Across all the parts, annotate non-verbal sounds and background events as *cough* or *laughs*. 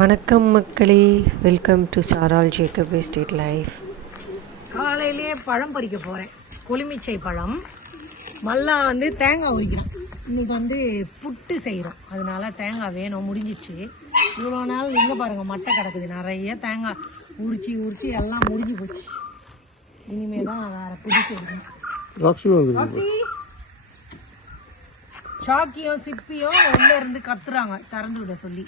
வணக்கம் மக்களே. Welcome to Charal Jacob estate life காலையிலேயே பழம் பறிக்க போகிறேன் கொலுமிச்சை பழம் மல்லா வந்து தேங்காய் உரிக்கிறோம் இன்னைக்கு வந்து புட்டு செய்கிறோம் அதனால தேங்காய் வேணும் முடிஞ்சிச்சு. இவ்வளோ நாள் இங்கே பாருங்கள் மட்டை கிடக்குது. நிறைய தேங்காய் உரிச்சு உரிச்சு எல்லாம் முடிஞ்சு போச்சு. இனிமே தான் வேறு புதுசு எடுக்கணும் சாக்கியும் சிப்பியும் உள்ள இருந்து கத்துறாங்க. திறந்து விட சொல்லி.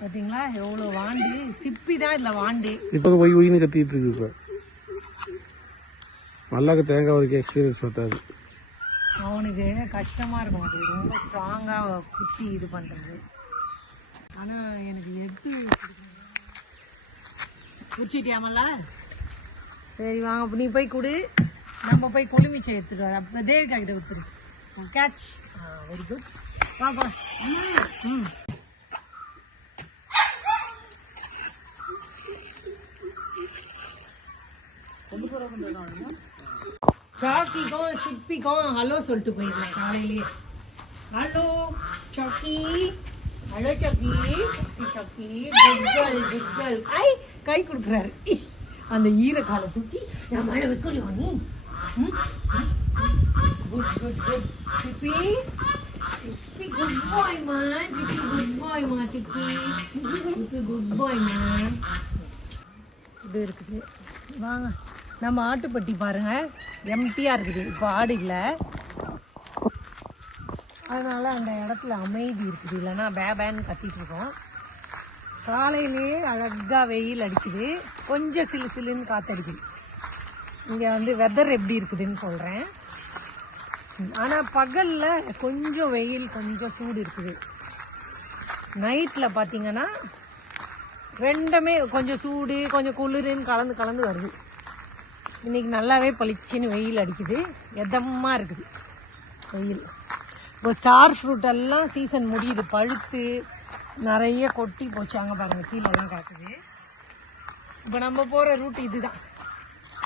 பார்த்தீங்களா எவ்வளோ வாண்டு? சிப்பி தான் இதில் வாண்டு. இப்போ ஒய் ஒய்னு கத்திட்டு இருக்கு இப்போ. மல்லாக்கு தேங்காய் வரைக்கும் எக்ஸ்பீரியன்ஸ் பத்தாது அவனுக்கு கஷ்டமா இருக்கும். அது ரொம்ப ஸ்ட்ராங்கா குத்தி இது பண்றது. ஆனா எனக்கு எது குச்சிட்டியாமல்ல சரி வாங்க. நீ போய் கொடு. நம்ம போய் கொழுமிச்சை எடுத்துட்டு வர. அப்ப தேவிகா கிட்ட கொடுத்துரு. கேட்ச் வெரி குட் பாப்பா ம். சாக்கிக்கும் சிப்பிக்கும் ஹலோ சொல்லிட்டு போயிருந்தேன் காலையிலேயே. ஹலோ சாக்கி. ஹலோ சாக்கி. சாக்கி. குட் கேர்ள் குட் கேர்ள் ஐ கை கொடுக்குறாரு. அந்த ஈர காலை தூக்கி என் மழை வைக்கலையோ நீ. Good good good. சிப்பி. சிப்பி குட் பாய் மா. சிப்பி குட் பாய் மா சிப்பி. சிப்பி குட் பாய் மா. இது இருக்குது. வாங்க. நம்ம ஆட்டுப்பட்டி பாருங்க. எம்டியாக இருக்குது. இப்போ ஆடு இல்லை. அந்த இடத்துல அமைதி இருக்குது. இல்லைன்னா பேபேன்னு கத்திட்டு இருக்கோம். காலையிலேயே அழகாக வெயில் அடிக்குது. கொஞ்சம் சிலு சிலுன்னு காத்தடிக்குது. இங்கே வந்து வெதர் எப்படி இருக்குதுன்னு சொல்கிறேன் ஆனால் பகலில் கொஞ்சம் வெயில் கொஞ்சம் சூடு இருக்குது. நைட்டில் பார்த்தீங்கன்னா ரெண்டுமே கொஞ்சம் சூடு கொஞ்சம் குளிருன்னு கலந்து கலந்து வருது. இன்னைக்கு நல்லாவே பளிச்சுன்னு வெயில் அடிக்குது. எதமாக இருக்குது. வெயில். இப்போ ஸ்டார் ஃப்ரூட் எல்லாம் சீசன் முடியுது. பழுத்து நிறைய கொட்டி போச்சாங்க பாருங்கள் கீழெல்லாம் காக்குது இப்போ நம்ம போகிற ரூட் இதுதான்.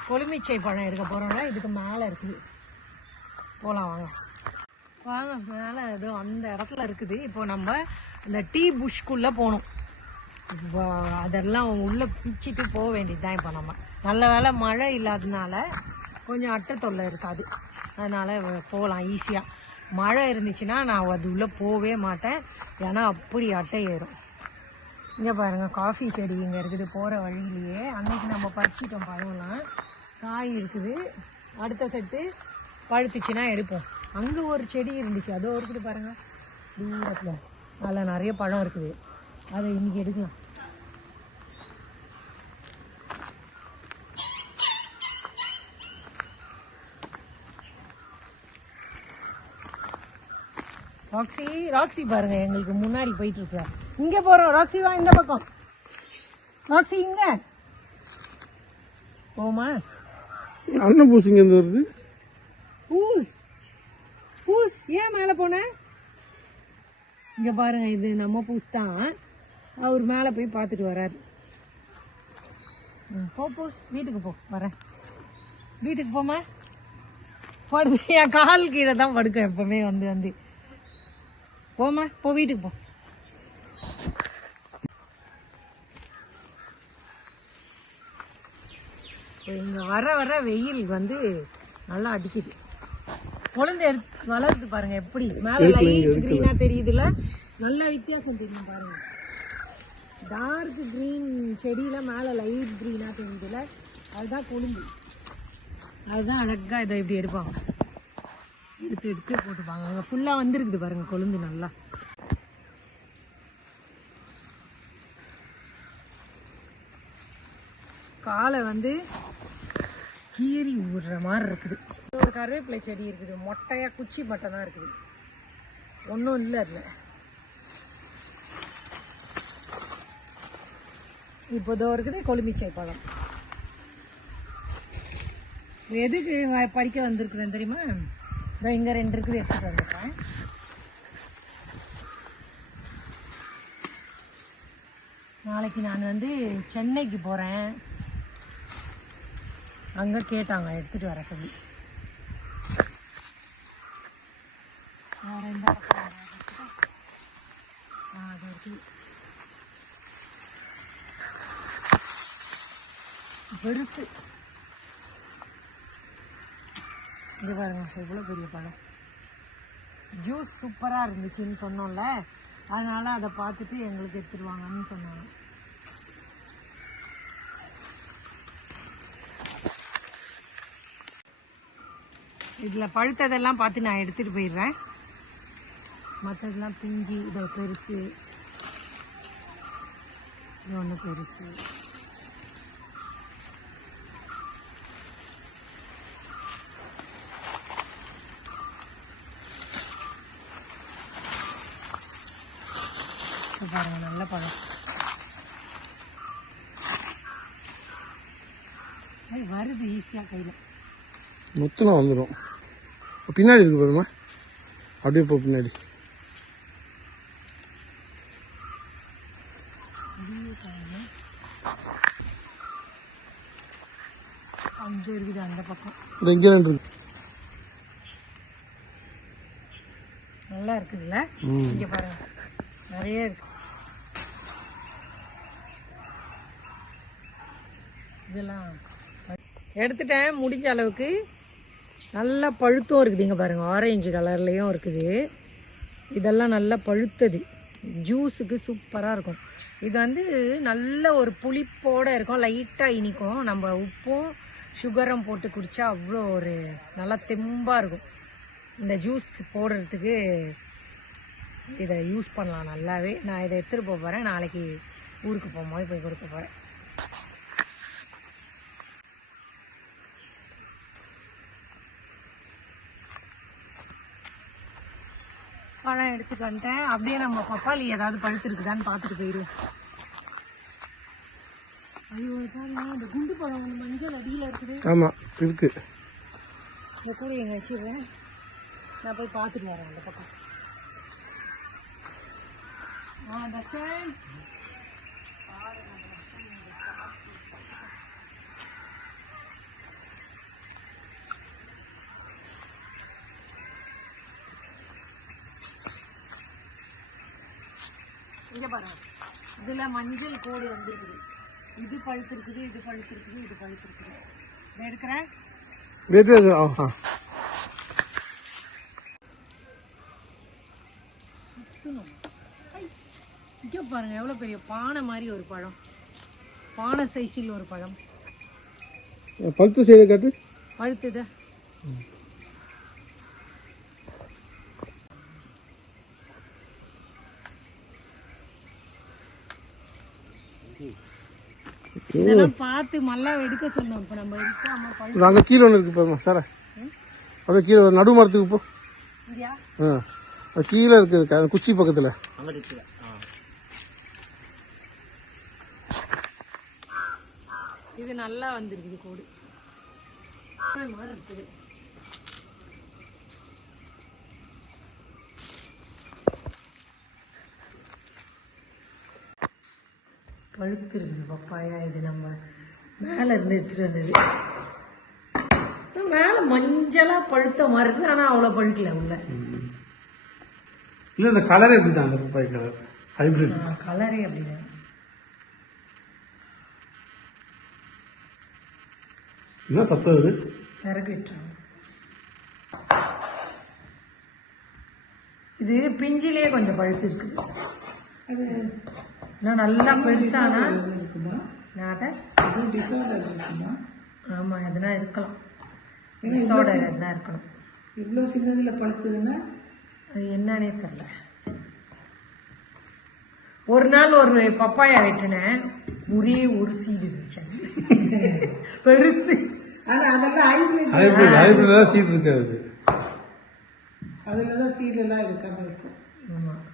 கொழுமிச்சை பழம் எடுக்க போகிறோம்னா இதுக்கு மேலே இருக்குது. போகலாம் வாங்க. வாங்க மேலே ஏதோ அந்த இடத்துல இருக்குது. இப்போ நம்ம இந்த டீ புஷ்குள்ளே போகணும். இப்போ அதெல்லாம் உள்ளே பிச்சுட்டு போக வேண்டியது தான் இப்போ நம்ம. நல்ல வேலை மழை இல்லாததுனால கொஞ்சம் அட்டை தொல்லை இருக்காது. அதனால் போகலாம் ஈஸியாக மழை இருந்துச்சுன்னா நான் அது உள்ளே போகவே மாட்டேன். ஏன்னா அப்படி அட்டை ஏறும். இங்கே பாருங்கள் காஃபி செடி இங்கே இருக்குது போகிற வழியிலேயே. அன்னைக்கு நம்ம பறிச்சிட்டோம் பழம்லாம். காய் இருக்குது. அடுத்த செட்டு பழுத்துச்சுன்னா எடுப்போம். அங்கே ஒரு செடி இருந்துச்சு அதோ இருக்குது பாருங்கள் தூரத்தில். அதில் நிறைய பழம் இருக்குது. அதை இன்றைக்கி எடுக்கலாம். ராக்ஸி ராக்ஸி பாருங்க எங்களுக்கு முன்னாடி போயிட்டு இருக்கிற இங்க போறோம் ராக்ஸி வா இந்த பக்கம். ராக்ஸி இங்க. போமா அண்ணன் பூசிங்க இருந்து வருது. பூஸ். பூஸ் ஏன் மேலே போன? இங்க பாருங்க இது நம்ம பூஸ் தான். அவர் மேலே போய் பார்த்துட்டு வராரு. போ பூஸ். வீட்டுக்கு போ வரேன். வீட்டுக்கு போமா படுது என் கால் கீழே தான் படுக்கும் எப்பவுமே வந்து வந்து. போமா போ வீட்டுக்கு போ இங்க வர வர வெயில் வந்து நல்லா அடிக்குது. குழந்தை எடுத்து வளருது பாருங்க எப்படி? மேல லைட் கிரீனா தெரியுதுல? நல்ல வித்தியாசம் தெரியும் பாருங்க. டார்க் கிரீன் செடியில மேல லைட் கிரீனா தெரியுதுல? அதுதான் கொழும்பு. அதுதான் அழகா இதை இப்படி எடுப்பாங்க. எடுத்து எடுத்து போட்டுப்பாங்க. அங்கே ஃபுல்லாக வந்துருக்குது பாருங்க கொழுந்து நல்லா. காலை வந்து கீறி விடுற மாதிரி இருக்குது. ஒரு கருவேப்பிலை செடி இருக்குது. மொட்டையா குச்சி மட்டும் தான் இருக்குது. ஒன்றும் இல்லை அதில். இப்போதோ இருக்குது கொழுமிச்சை பழம். எதுக்கு படிக்க வந்திருக்குறேன் தெரியுமா? இங்கே ரெண்டு இருக்குது எடுத்துட்டு வந்துருக்கேன் நாளைக்கு நான் வந்து சென்னைக்கு போகிறேன் அங்கே கேட்டாங்க எடுத்துகிட்டு வர சொல்லி. வேற எந்த பக்கம் பெருசு இங்கே பாருங்க எவ்வளோ பெரிய பழம் ஜூஸ் சூப்பராக இருந்துச்சுன்னு சொன்னோம்ல அதனால் அதை பார்த்துட்டு எங்களுக்கு எடுத்துருவாங்கன்னு சொன்னாங்க. இதில் பழுத்ததெல்லாம் பார்த்து நான் எடுத்துகிட்டு போயிடுறேன். மற்றதெல்லாம் பிஞ்சி இதை பெருசு. இது ஒன்று பெருசு. பாருங்க நல்ல பழம். வருது ஈஸியாக கையில். மொத்தம் வந்துடும் பின்னாடி இருக்கு பாருமா அப்படியே போ பின்னாடி. அஞ்சு இருக்குது அந்த பக்கம். இந்த இங்கே ரெண்டு இருக்கு. நல்லா இருக்குதுல்ல. இங்க பாருங்க. நிறைய இருக்கு. இதெல்லாம் எடுத்துட்டேன். முடிஞ்ச அளவுக்கு நல்லா பழுத்தும் இருக்குது பாருங்கள் ஆரஞ்சு கலர்லேயும் இருக்குது. இதெல்லாம் நல்லா பழுத்தது. ஜூஸுக்கு சூப்பராக இருக்கும். இது வந்து நல்ல ஒரு புளிப்போடு இருக்கும். லைட்டாக இனிக்கும். நம்ம உப்பும் சுகரும் போட்டு குடித்தா அவ்வளோ ஒரு நல்லா தெம்பாக இருக்கும். இந்த ஜூஸ் போடுறதுக்கு இதை யூஸ் பண்ணலாம். நல்லாவே. நான் இதை எடுத்துகிட்டு போக போகிறேன் நாளைக்கு ஊருக்கு போகும்போது போய் கொடுக்க போகிறேன் பழம் எடுத்துட்டு வந்துட்டேன். அப்படியே நம்ம பப்பாளி ஏதாவது பழுத்திருக்குதான்னு பார்த்துட்டு போயிடுவோம் ஐயோ இந்த குண்டு பழம் ஒன்று மஞ்சள் அடியில் இருக்குது. ஆமாம் இருக்கு. இந்த கூட எங்க வச்சிடுறேன் நான் போய் பார்த்துட்டு வரேன் அந்த பக்கம். ஆ தர்ஷன் இங்க பாருங்க இதுல மஞ்சள் கோடு வந்துருக்குது இது பழுத்திருக்குது இது பழுத்திருக்குது இது பழுத்திருக்குது. இதை எடுக்கிறேன். இங்கே பாருங்க எவ்வளோ பெரிய பானை மாதிரி ஒரு பழம். பானை சைஸில் ஒரு பழம். பழுத்த சைடை காட்டு. பழுத்துத? பார்த்து மல்லா எடுக்க சொன்னோம் இப்போ நம்ம இது அங்கே கீழே ஒன்று இருக்கு பாருமா சார். அப்படியே கீழே நடு மரத்துக்கு போ. இல்லையா ஆ. அது கீழே இருக்குது க- குச்சி பக்கத்தில். இது நல்லா வந்திருக்குது கோடு. மாதிரி இருக்குது. பழுத்து இருக்குது பப்பாயா இது நம்ம மேலே இருந்து எடுத்துட்டு வந்தது. மேலே மஞ்சளா பழுத்த மாதிரி இருக்குது ஆனால் அவ்வளோ பழுக்கல உள்ள. இல்லை இந்த கலரே இப்படி தான் அந்த பப்பாய் கலர். ஹைப்ரிட் கலரே அப்படிதான். என்ன சத்தம் இது இறக்கிட்டுருவோம் இது பிஞ்சிலே கொஞ்சம் பழுத்து இருக்குது அது இன்னும் நல்லா பெருசானா? நான் அதை ஆமாம் எதுனா இருக்கலாம். டிசார்டர் எதுனா இருக்கணும். இவ்வளோ சின்னதில் பழுத்துதுன்னா அது என்னன்னே தெரில ஒரு நாள் ஒரு பப்பாயா வெட்டினேன். ஒரே ஒரு சீடு இருந்துச்சு. *laughs* பெருசு. ஆனால் அதெல்லாம் ஹைபிரிட் ஹைப்ரிட் சீட் இருக்காது. அதில் தான் சீடெல்லாம் எடுக்காமல் இருக்கும். ஆமா. அந்த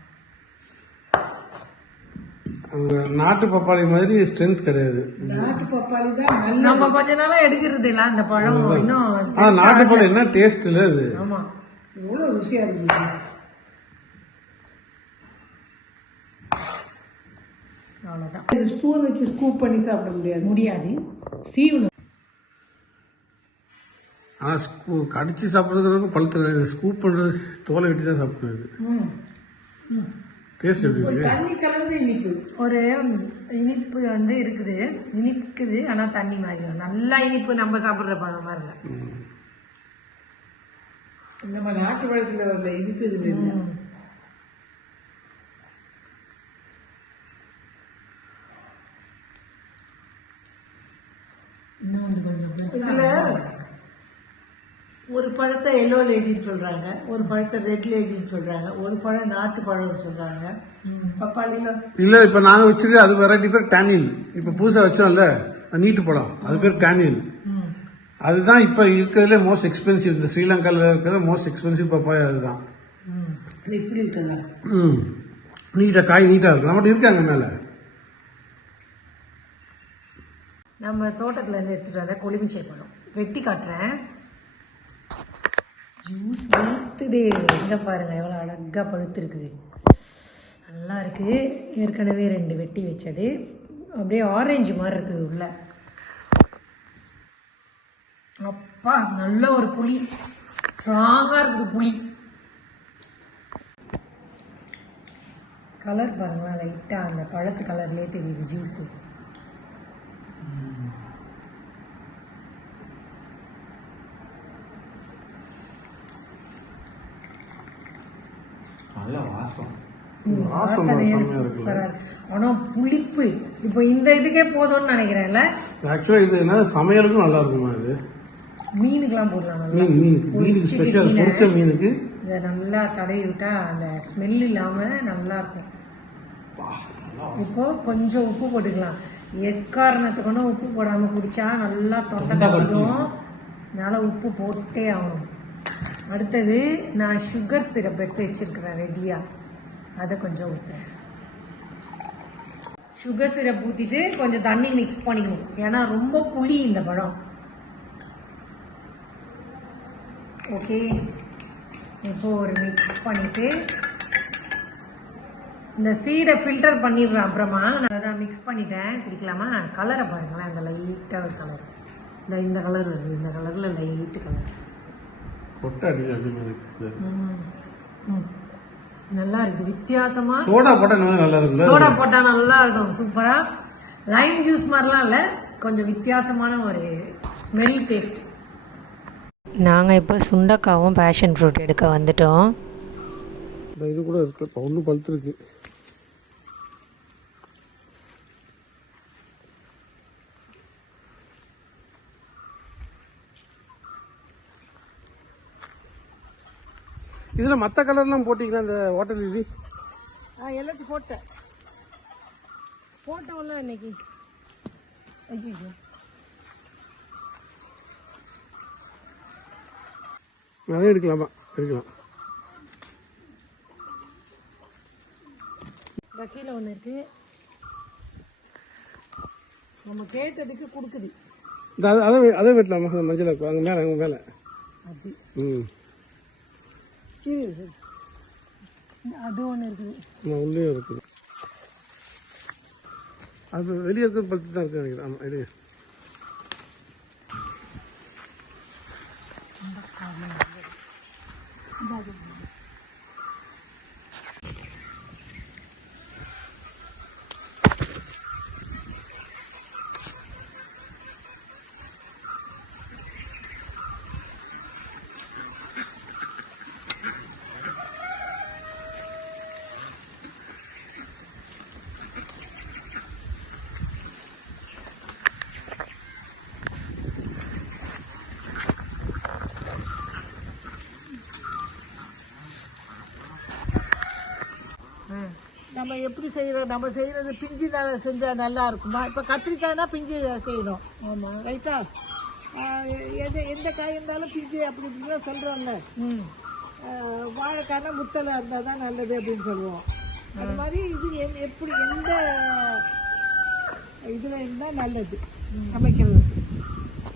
நாட்டு பப்பாளி மாதிரி ஸ்ட்ரென்த் கிடையாது. நாட்டு பப்பாளி தான் நம்ம கொஞ்ச நாளா எடுக்கிறது இல்ல அந்த பழம் இன்னும் ஆனா நாட்டு பழம் என்ன டேஸ்ட் இல்லை அது? ஆமா. எவ்வளோ ருசியாக இருக்குது அவ்வளவுதான். இது ஸ்பூன் வச்சு ஸ்கூப் பண்ணி சாப்பிட முடியாது. முடியாது. சீவணும். ஆனா ஸ்கூ கடிச்சு சாப்பிட்றதுக்கு பழுத்து கிடையாது ஸ்கூப் பண்ணுறது தோலை வெட்டி தான் சாப்பிடுறது ம். டேஸ்ட் எப்படி இருக்கு? தண்ணி கலந்து இனிப்பு. ஒரு இனிப்பு வந்து இருக்குது. இனிக்குது. ஆனா தண்ணி மாதிரி. நல்லா இனிப்பு நம்ம சாப்பிடுற பழம் மாதிரி இல்லை. நம்ம நாட்டு பழத்துல வர இனிப்பு இல்லை. இன்னும் வந்து கொஞ்சம் பழத்தை எல்லோ லேடின்னு சொல்றாங்க ஒரு பழத்தை ரெட் லேடின்னு சொல்றாங்க ஒரு பழம் நாட்டு பழம்னு சொல்றாங்க. பப்பாளியில இல்ல இப்ப நாங்க வச்சிருக்க அது வெரைட்டி பேர் டேனில் இப்ப புதுசா வச்சோம்ல அது நீட்டு பழம் அது பேர் டேனில் அதுதான் இப்ப இருக்கிறதுல மோஸ்ட் எக்ஸ்பென்சிவ் இந்த ஸ்ரீலங்கால இருக்கிறது மோஸ்ட் எக்ஸ்பென்சிவ் பப்பாயா அதுதான். அது இப்படி இருக்குல்ல? ம். நீட்டா காய் நீட்டா இருக்கும். நம்மகிட்ட இருக்காங்க மேல. நம்ம தோட்டத்துல இருந்து எடுத்துட்டு வந்த கொழுமிச்சை பழம். வெட்டி காட்டுறேன். ஜூஸ் வைத்துடு எங்கே பாருங்கள் எவ்வளோ அழகாக பழுத்துருக்குது. நல்லா இருக்குது ஏற்கனவே ரெண்டு வெட்டி வச்சது. அப்படியே ஆரஞ்சு மாதிரி இருக்குது உள்ள. அப்பா நல்ல ஒரு புளி. ஸ்ட்ராங்காக இருக்குது புளி. கலர் பாருங்களேன் லைட்டாக அந்த பழத்து கலர்லேயே தெரியுது ஜூஸு நல்ல வாசம். ஆனா புளிப்பு. இப்போ இந்த இதுக்கே போதும்னு நினைக்கிறேன்ல? ஆக்சுவலா இது என்ன? சமையலுக்கும் நல்லா இருக்குமா இது? மீனுக்கெல்லாம் போடலாம் நல்லா. மீன் மீனுக்கு மீனுக்கு ஸ்பெஷல் பொரிச்ச மீனுக்கு? இதை நல்லா தடவி விட்டா அந்த ஸ்மெல் இல்லாம நல்லா இருக்கும். இப்போ கொஞ்சம் உப்பு போட்டுக்கலாம். எக்காரணத்துக்கு ஒன்றும் உப்பு போடாம குடிச்சா நல்லா தொண்டை அதனால உப்பு போட்டே ஆகணும். அடுத்தது நான் சுகர் சிரப் எடுத்து வச்சுருக்கிறேன் ரெடியாக அதை கொஞ்சம் ஊற்றுறேன் சுகர் சிரப் ஊற்றிட்டு கொஞ்சம் தண்ணி மிக்ஸ் பண்ணிக்கணும். ஏன்னா ரொம்ப புளி இந்த பழம். ஓகே இப்போ ஒரு மிக்ஸ் பண்ணிவிட்டு இந்த சீடை ஃபில்டர் பண்ணிடுறேன் அப்புறமா. நான் அதான் மிக்ஸ் பண்ணிட்டேன். குடிக்கலாமா? கலரை பாருங்களேன். அந்த லைட்டாக ஒரு கலர் இந்த இந்த கலர் வருது. இந்த கலரில் லைட்டு கலர் கொட்டை அடிச்சு. நல்லா இருக்கு. வித்தியாசமா சோடா போட்டா நல்லா இருக்குல்ல சோடா போட்டா நல்லா இருக்கும். சூப்பரா? லைம் ஜூஸ் மாதிரிலாம் இல்லை. கொஞ்சம் வித்தியாசமான ஒரு ஸ்மெல் டேஸ்ட் நாங்கள் இப்போ சுண்டக்காவும் பேஷன் ஃப்ரூட் எடுக்க வந்துட்டோம். இது கூட இருக்கு. இப்போ ஒன்றும் பழுத்து இருக்கு இதுல மத்த கலர்லாம் போட்டீங்கன்னா இந்த வாட்டர் லிலி ஆ எல்லாத்தையும் போட்டேன். போட்டோம்ல இன்னைக்கு. ஐயோ அதையும் எடுக்கலாமா? எடுக்கலாம். கீழே ஒன்று இருக்கு. நம்ம கேட்டதுக்கு கொடுக்குது. அதை அதை வெட்டலாமா? மஞ்சள் அங்கே மேலே அங்கே மேலே. ம். இரு. அது ஒன்று இருக்குது ஆமாம் உள்ளேயும் இருக்குது அது வெளியே இருக்கிறது பழுத்து தான் இருக்கு நினைக்கிறேன் ஆமாம் இது நம்ம எப்படி செய்யறோம் நம்ம செய்யறது பிஞ்சு ந- செஞ்சா நல்லா இருக்குமா? இப்ப கத்திரிக்காய்னா பிஞ்சு செய்யணும். ஆமா. ரைட்டா எது எந்த காய் இருந்தாலும் பிஞ்சு அப்படி இப்படிலாம் சொல்றோம்ல. ஆஹ், வாழைக்காய்னா முத்தலை இருந்தால் தான் நல்லது அப்படின்னு சொல்லுவோம். அது மாதிரி இது எ- எப்படி எந்த இதுல இருந்தா நல்லது சமைக்கிறது.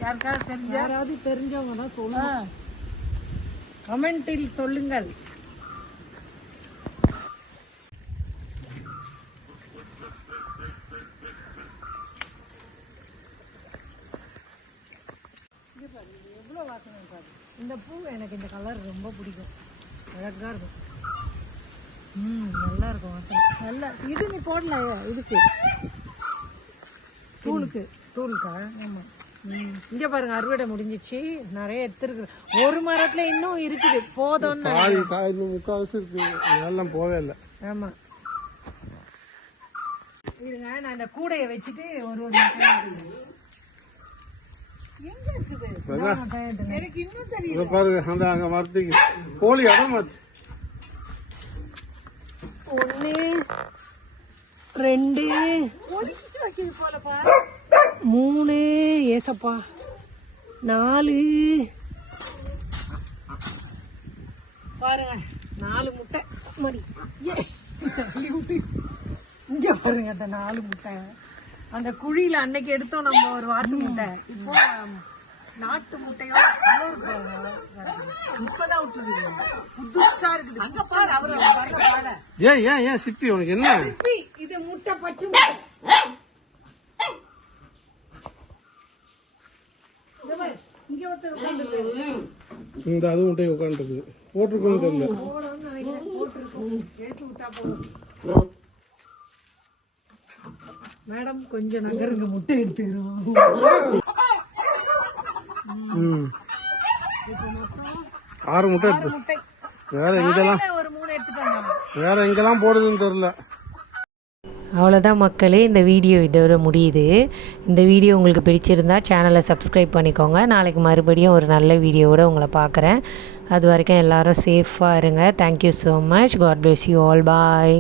யாருக்காவது தெரிஞ்சா? யாராவது தெரிஞ்சவங்க தான் சொல்லுங்க கமெண்டில் சொல்லுங்கள் எவ்வளோ வாசனை பாரு இந்த பூ எனக்கு இந்த கலர் ரொம்ப பிடிக்கும். அழகா இருக்கும். ம் நல்லா இருக்கும் வாசனை. நல்லா இது நீ போடல இதுக்கு. தூளுக்கு. தூளுக்கா? ஆமாம் ம் இங்கே பாருங்க அறுவடை முடிஞ்சிச்சு. நிறைய எடுத்துருக்கு. ஒரு மரத்துல இன்னும் இருக்குது. இன்னும் முக்கால்வாசி இருக்கு. இதெல்லாம் போவே இல்லை. ஆமாம் இருங்க நான் இந்த கூடையை வச்சுட்டு ஒரு ஒரு முட்டையா எடுக்கிறேன். எங்க இருக்குது அதான் முட்டையா எடுக்கிறேன். எனக்கு இன்னும் தெரியும் இதை பாருங்க அந்த அங்க மரத்துக்கு கோழி இடமாச்சு ஒன்று ரெண்டு மூணு ஏசப்பா நாலு. பாருங்க நாலு முட்டை. விட்டு. இங்க பாருங்க அந்த நாலு முட்டை. அந்த குழியில அன்னைக்கு எடுத்தோம் நம்ம ஒரு வாட்டு முட்டை. இப்போ நாட்டு முட்டையோட கலர் இப்பதான் விட்டுருக்கீங்க புதுசா இருக்குது. அங்க பாரு அவரு பாட. ஏன் ஏன் ஏன் சிப்பி உனக்கு என்ன? சிப்பி, இது முட்டை பச்சை முட்டை. இங்க ஒருத்தர் உட்காந்துருக்கு இந்த அதுவும் முட்டை உட்காந்துருக்கு போட்டிருக்கோன்னு தெரியல. போட்டிருக்கோம். எடுத்து விட்டா போதும். மேடம் கொஞ்சம் நகருங்க முட்டை எடுத்துக்கிறோம் ஆறு முட்டை எடுத்து. வேற எங்கெல்லாம்? வேற எங்கெல்லாம் போடுதுன்னு தெரியல. அவ்வளோதான் மக்களே இந்த வீடியோ இதோட முடியுது. இந்த வீடியோ உங்களுக்கு பிடிச்சிருந்தா சேனலை சப்ஸ்கிரைப் பண்ணிக்கோங்க. நாளைக்கு மறுபடியும் ஒரு நல்ல வீடியோவோட உங்களை பார்க்குறேன். அது வரைக்கும் எல்லாரும் சேஃபாக இருங்க. Thank you so much God bless you all bye